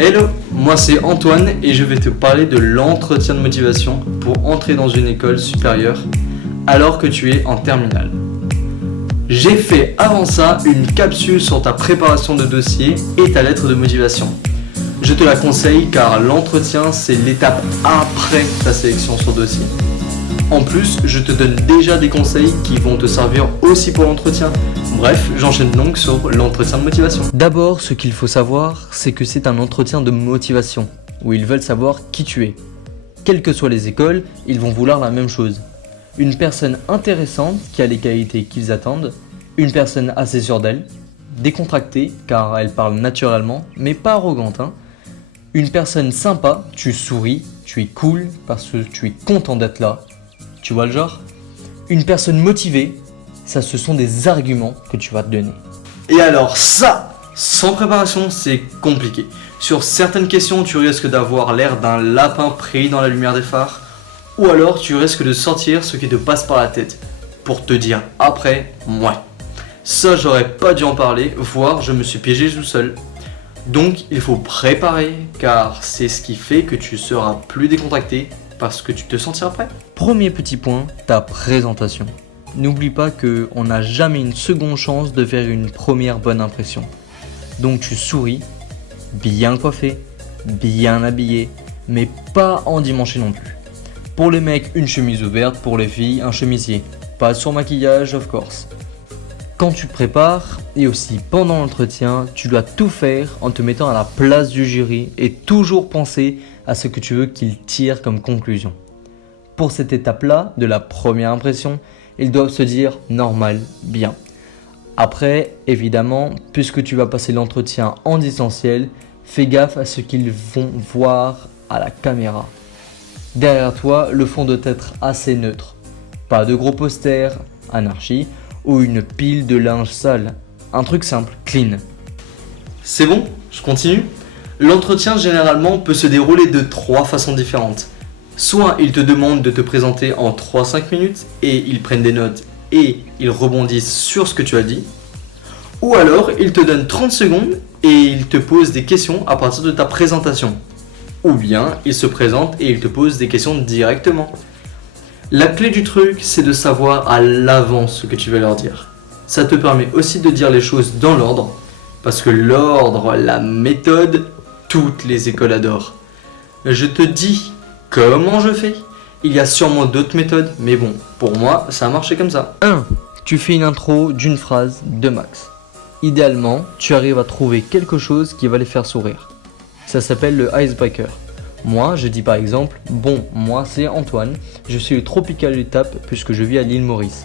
Hello, moi c'est Antoine et je vais te parler de l'entretien de motivation pour entrer dans une école supérieure alors que tu es en terminale. J'ai fait avant ça une capsule sur ta préparation de dossier et ta lettre de motivation. Je te la conseille car l'entretien c'est l'étape après ta sélection sur dossier. En plus, je te donne déjà des conseils qui vont te servir aussi pour l'entretien. Bref, j'enchaîne donc sur l'entretien de motivation. D'abord, ce qu'il faut savoir, c'est que c'est un entretien de motivation, où ils veulent savoir qui tu es. Quelles que soient les écoles, ils vont vouloir la même chose. Une personne intéressante qui a les qualités qu'ils attendent, une personne assez sûre d'elle, décontractée car elle parle naturellement, mais pas arrogante. Une personne sympa, tu souris, tu es cool parce que tu es content d'être là. Tu vois le genre? Une personne motivée, ça ce sont des arguments que tu vas te donner. Et alors ça, sans préparation, c'est compliqué. Sur certaines questions, tu risques d'avoir l'air d'un lapin pris dans la lumière des phares, ou alors tu risques de sortir ce qui te passe par la tête, pour te dire après, ouais. Ça j'aurais pas dû en parler, voire je me suis piégé tout seul. Donc il faut préparer, car c'est ce qui fait que tu seras plus décontracté, parce que tu te sentiras prêt. Premier petit point, ta présentation. N'oublie pas qu'on n'a jamais une seconde chance de faire une première bonne impression. Donc tu souris, bien coiffé, bien habillé, mais pas endimanché non plus. Pour les mecs, une chemise ouverte, pour les filles, un chemisier. Pas sur maquillage, of course. Quand tu te prépares, et aussi pendant l'entretien, tu dois tout faire en te mettant à la place du jury et toujours penser à ce que tu veux qu'il tire comme conclusion. Pour cette étape-là, de la première impression, ils doivent se dire normal, bien. Après, évidemment, puisque tu vas passer l'entretien en distanciel, fais gaffe à ce qu'ils vont voir à la caméra. Derrière toi, le fond doit être assez neutre. Pas de gros posters, anarchie, ou une pile de linge sale. Un truc simple, clean. C'est bon, je continue. L'entretien généralement peut se dérouler de 3 façons différentes. Soit ils te demandent de te présenter en 3-5 minutes et ils prennent des notes et ils rebondissent sur ce que tu as dit. Ou alors ils te donnent 30 secondes et ils te posent des questions à partir de ta présentation. Ou bien ils se présentent et ils te posent des questions directement. La clé du truc, c'est de savoir à l'avance ce que tu vas leur dire. Ça te permet aussi de dire les choses dans l'ordre, parce que l'ordre, la méthode, toutes les écoles adorent. Je te dis comment je fais. Il y a sûrement d'autres méthodes, mais bon, pour moi, ça a marché comme ça. 1. Tu fais une intro d'une phrase de max. Idéalement, tu arrives à trouver quelque chose qui va les faire sourire. Ça s'appelle le icebreaker. Moi, je dis par exemple, bon, moi c'est Antoine, je suis le tropical étape puisque je vis à l'île Maurice.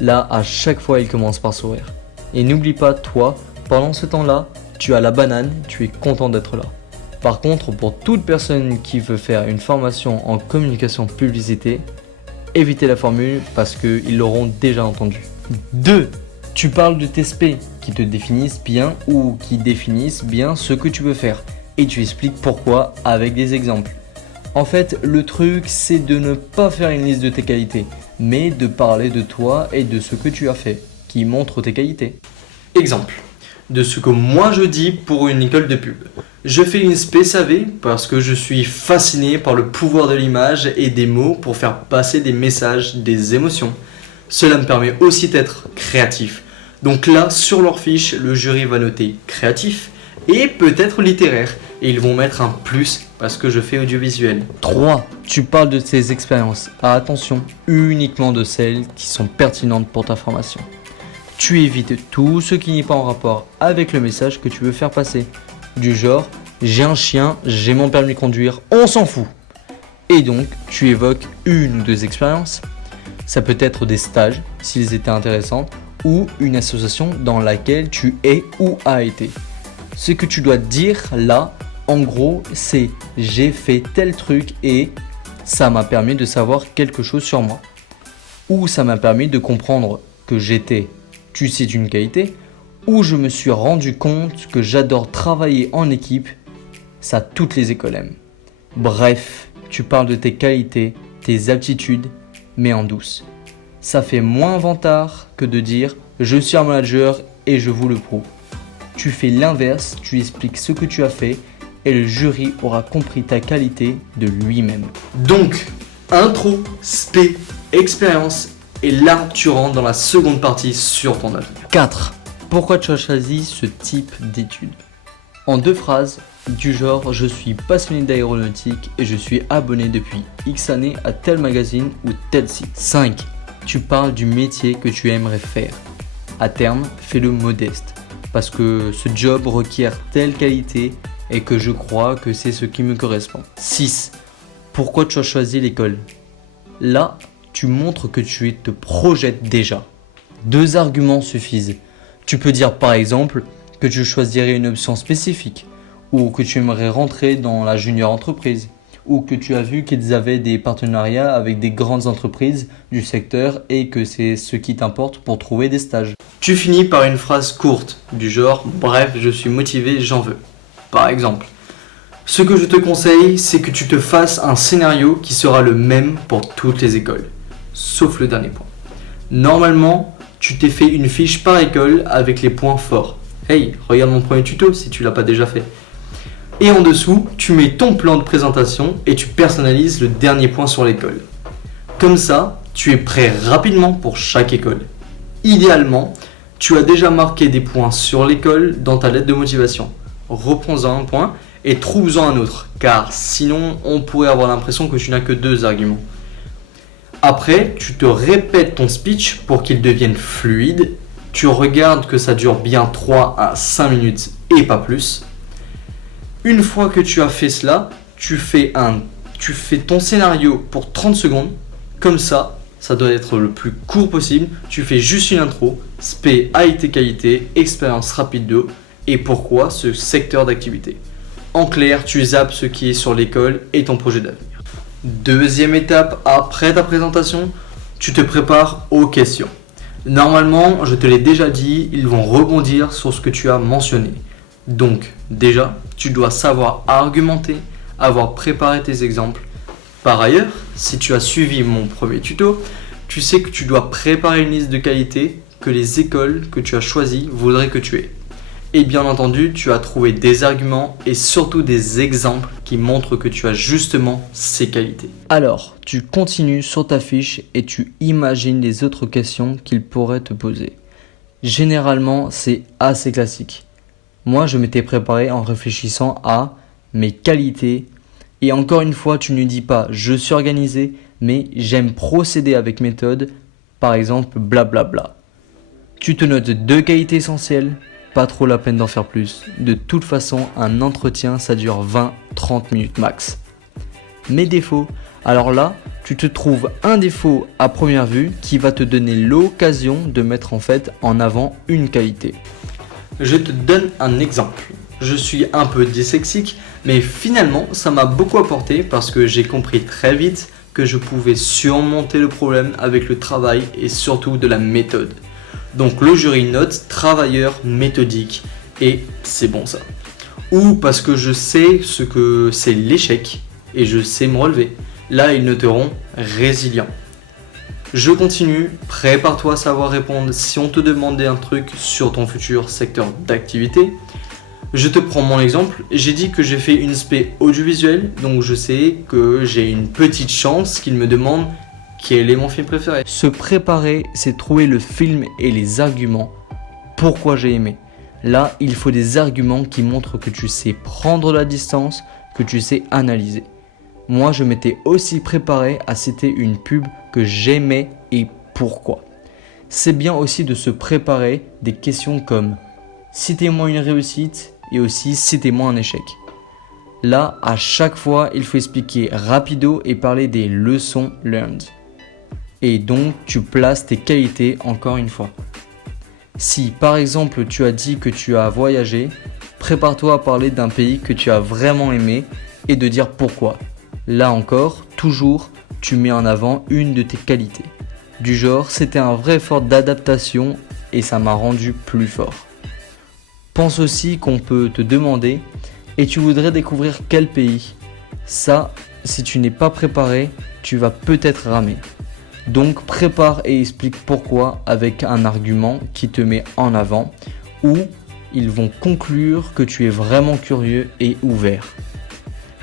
Là, à chaque fois, il commence par sourire. Et n'oublie pas, toi, pendant ce temps-là, tu as la banane, tu es content d'être là. Par contre, pour toute personne qui veut faire une formation en communication publicité, évitez la formule parce qu'ils l'auront déjà entendu. 2. Tu parles de tes SP qui te définissent bien ou qui définissent bien ce que tu veux faire. Et tu expliques pourquoi avec des exemples. En fait, le truc, c'est de ne pas faire une liste de tes qualités, mais de parler de toi et de ce que tu as fait, qui montre tes qualités. Exemple, de ce que moi je dis pour une école de pub. Je fais une SPSAV parce que je suis fasciné par le pouvoir de l'image et des mots pour faire passer des messages, des émotions. Cela me permet aussi d'être créatif. Donc là, sur leur fiche, le jury va noter créatif et peut-être littéraire. Et ils vont mettre un plus parce que je fais audiovisuel. 3. Tu parles de tes expériences. Attention, uniquement de celles qui sont pertinentes pour ta formation. Tu évites tout ce qui n'est pas en rapport avec le message que tu veux faire passer. Du genre, j'ai un chien, j'ai mon permis de conduire, on s'en fout. Et donc, tu évoques une ou 2 expériences. Ça peut être des stages, s'ils étaient intéressants, ou une association dans laquelle tu es ou as été. Ce que tu dois dire là, en gros, c'est j'ai fait tel truc et ça m'a permis de savoir quelque chose sur moi. Ou ça m'a permis de comprendre que j'étais, tu cites une qualité, ou je me suis rendu compte que j'adore travailler en équipe. Ça, toutes les écoles aiment. Bref, tu parles de tes qualités, tes aptitudes, mais en douce. Ça fait moins vantard que de dire je suis un manager et je vous le prouve. Tu fais l'inverse, tu expliques ce que tu as fait et le jury aura compris ta qualité de lui-même. Donc, intro, spé, expérience, et là tu rentres dans la seconde partie sur ton avenir. 4. Pourquoi tu as choisi ce type d'études? En 2 phrases, du genre je suis passionné d'aéronautique et je suis abonné depuis X années à tel magazine ou tel site. 5. Tu parles du métier que tu aimerais faire. À terme, fais-le modeste parce que ce job requiert telle qualité et que je crois que c'est ce qui me correspond. 6. Pourquoi tu as choisi l'école? Là, tu montres que tu te projettes déjà. 2 arguments suffisent. Tu peux dire par exemple que tu choisirais une option spécifique ou que tu aimerais rentrer dans la junior entreprise ou que tu as vu qu'ils avaient des partenariats avec des grandes entreprises du secteur et que c'est ce qui t'importe pour trouver des stages. Tu finis par une phrase courte du genre « Bref, je suis motivé, j'en veux ». Par exemple, ce que je te conseille, c'est que tu te fasses un scénario qui sera le même pour toutes les écoles, sauf le dernier point. Normalement, tu t'es fait une fiche par école avec les points forts. Hey, regarde mon premier tuto si tu l'as pas déjà fait. Et en dessous, tu mets ton plan de présentation et tu personnalises le dernier point sur l'école. Comme ça, tu es prêt rapidement pour chaque école. Idéalement, tu as déjà marqué des points sur l'école dans ta lettre de motivation. Reprends-en un point et trouve-en un autre, car sinon on pourrait avoir l'impression que tu n'as que 2 arguments. Après, tu te répètes ton speech pour qu'il devienne fluide. Tu regardes que ça dure bien 3 à 5 minutes et pas plus. Une fois que tu as fait cela, tu fais ton scénario pour 30 secondes. Comme ça doit être le plus court possible. Tu fais juste une intro, spé, IT qualité, expérience rapido et pourquoi ce secteur d'activité. En clair, tu zappes ce qui est sur l'école et ton projet d'avenir. Deuxième étape, après ta présentation, tu te prépares aux questions. Normalement, je te l'ai déjà dit, ils vont rebondir sur ce que tu as mentionné. Donc, déjà, tu dois savoir argumenter, avoir préparé tes exemples. Par ailleurs, si tu as suivi mon premier tuto, tu sais que tu dois préparer une liste de qualités que les écoles que tu as choisies voudraient que tu aies. Et bien entendu, tu as trouvé des arguments et surtout des exemples qui montrent que tu as justement ces qualités. Alors, tu continues sur ta fiche et tu imagines les autres questions qu'ils pourraient te poser. Généralement, c'est assez classique. Moi, je m'étais préparé en réfléchissant à mes qualités. Et encore une fois, tu ne dis pas « je suis organisé », mais « j'aime procéder avec méthode », par exemple blablabla. Tu te notes 2 qualités essentielles, pas trop la peine d'en faire plus. De toute façon, un entretien, ça dure 20-30 minutes max. Mes défauts, alors là, tu te trouves un défaut à première vue qui va te donner l'occasion de mettre en avant une qualité. Je te donne un exemple. Je suis un peu dyslexique, mais finalement, ça m'a beaucoup apporté parce que j'ai compris très vite que je pouvais surmonter le problème avec le travail et surtout de la méthode. Donc le jury note travailleur méthodique et c'est bon ça. Ou parce que je sais ce que c'est l'échec et je sais me relever. Là, ils noteront résilient. Je continue, prépare-toi à savoir répondre si on te demandait un truc sur ton futur secteur d'activité. Je te prends mon exemple, j'ai dit que j'ai fait une spé audiovisuelle, donc je sais que j'ai une petite chance qu'ils me demandent quel est mon film préféré. Se préparer, c'est trouver le film et les arguments. Pourquoi j'ai aimé? Là, il faut des arguments qui montrent que tu sais prendre la distance, que tu sais analyser. Moi, je m'étais aussi préparé à citer une pub que j'aimais et pourquoi. C'est bien aussi de se préparer des questions comme « citez-moi une réussite » et aussi « citez-moi un échec ». Là, à chaque fois, il faut expliquer rapido et parler des leçons learned. Et donc, tu places tes qualités encore une fois. Si par exemple tu as dit que tu as voyagé, prépare-toi à parler d'un pays que tu as vraiment aimé et de dire pourquoi. Là encore, toujours, tu mets en avant une de tes qualités. Du genre, c'était un vrai effort d'adaptation et ça m'a rendu plus fort. Pense aussi qu'on peut te demander « et tu voudrais découvrir quel pays ?» Ça, si tu n'es pas préparé, tu vas peut-être ramer. Donc prépare et explique pourquoi avec un argument qui te met en avant ou Ils vont conclure que tu es vraiment curieux et ouvert.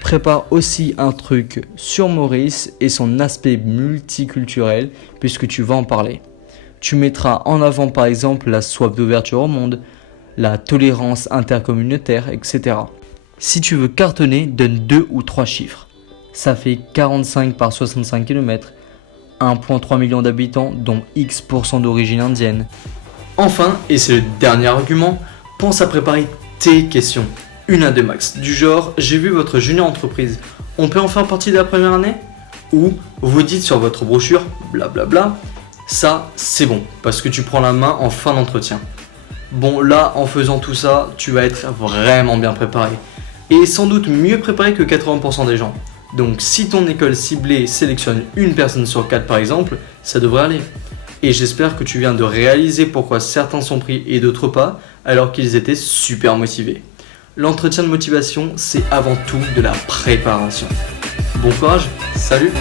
Prépare aussi un truc sur Maurice et son aspect multiculturel puisque tu vas en parler. Tu mettras en avant par exemple la soif d'ouverture au monde, la tolérance intercommunautaire, etc. Si tu veux cartonner, donne 2 ou 3 chiffres. Ça fait 45 par 65 km, 1,3 million d'habitants dont X% d'origine indienne. Enfin, et c'est le dernier argument, pense à préparer tes questions. 1 à 2 max, du genre j'ai vu votre junior entreprise, on peut en faire partie de la première année? Ou vous dites sur votre brochure blablabla, ça c'est bon parce que tu prends la main en fin d'entretien. Bon là en faisant tout ça, tu vas être vraiment bien préparé et sans doute mieux préparé que 80% des gens. Donc si ton école ciblée sélectionne une personne sur 4 par exemple, ça devrait aller. Et j'espère que tu viens de réaliser pourquoi certains sont pris et d'autres pas alors qu'ils étaient super motivés. L'entretien de motivation, c'est avant tout de la préparation. Bon courage, salut!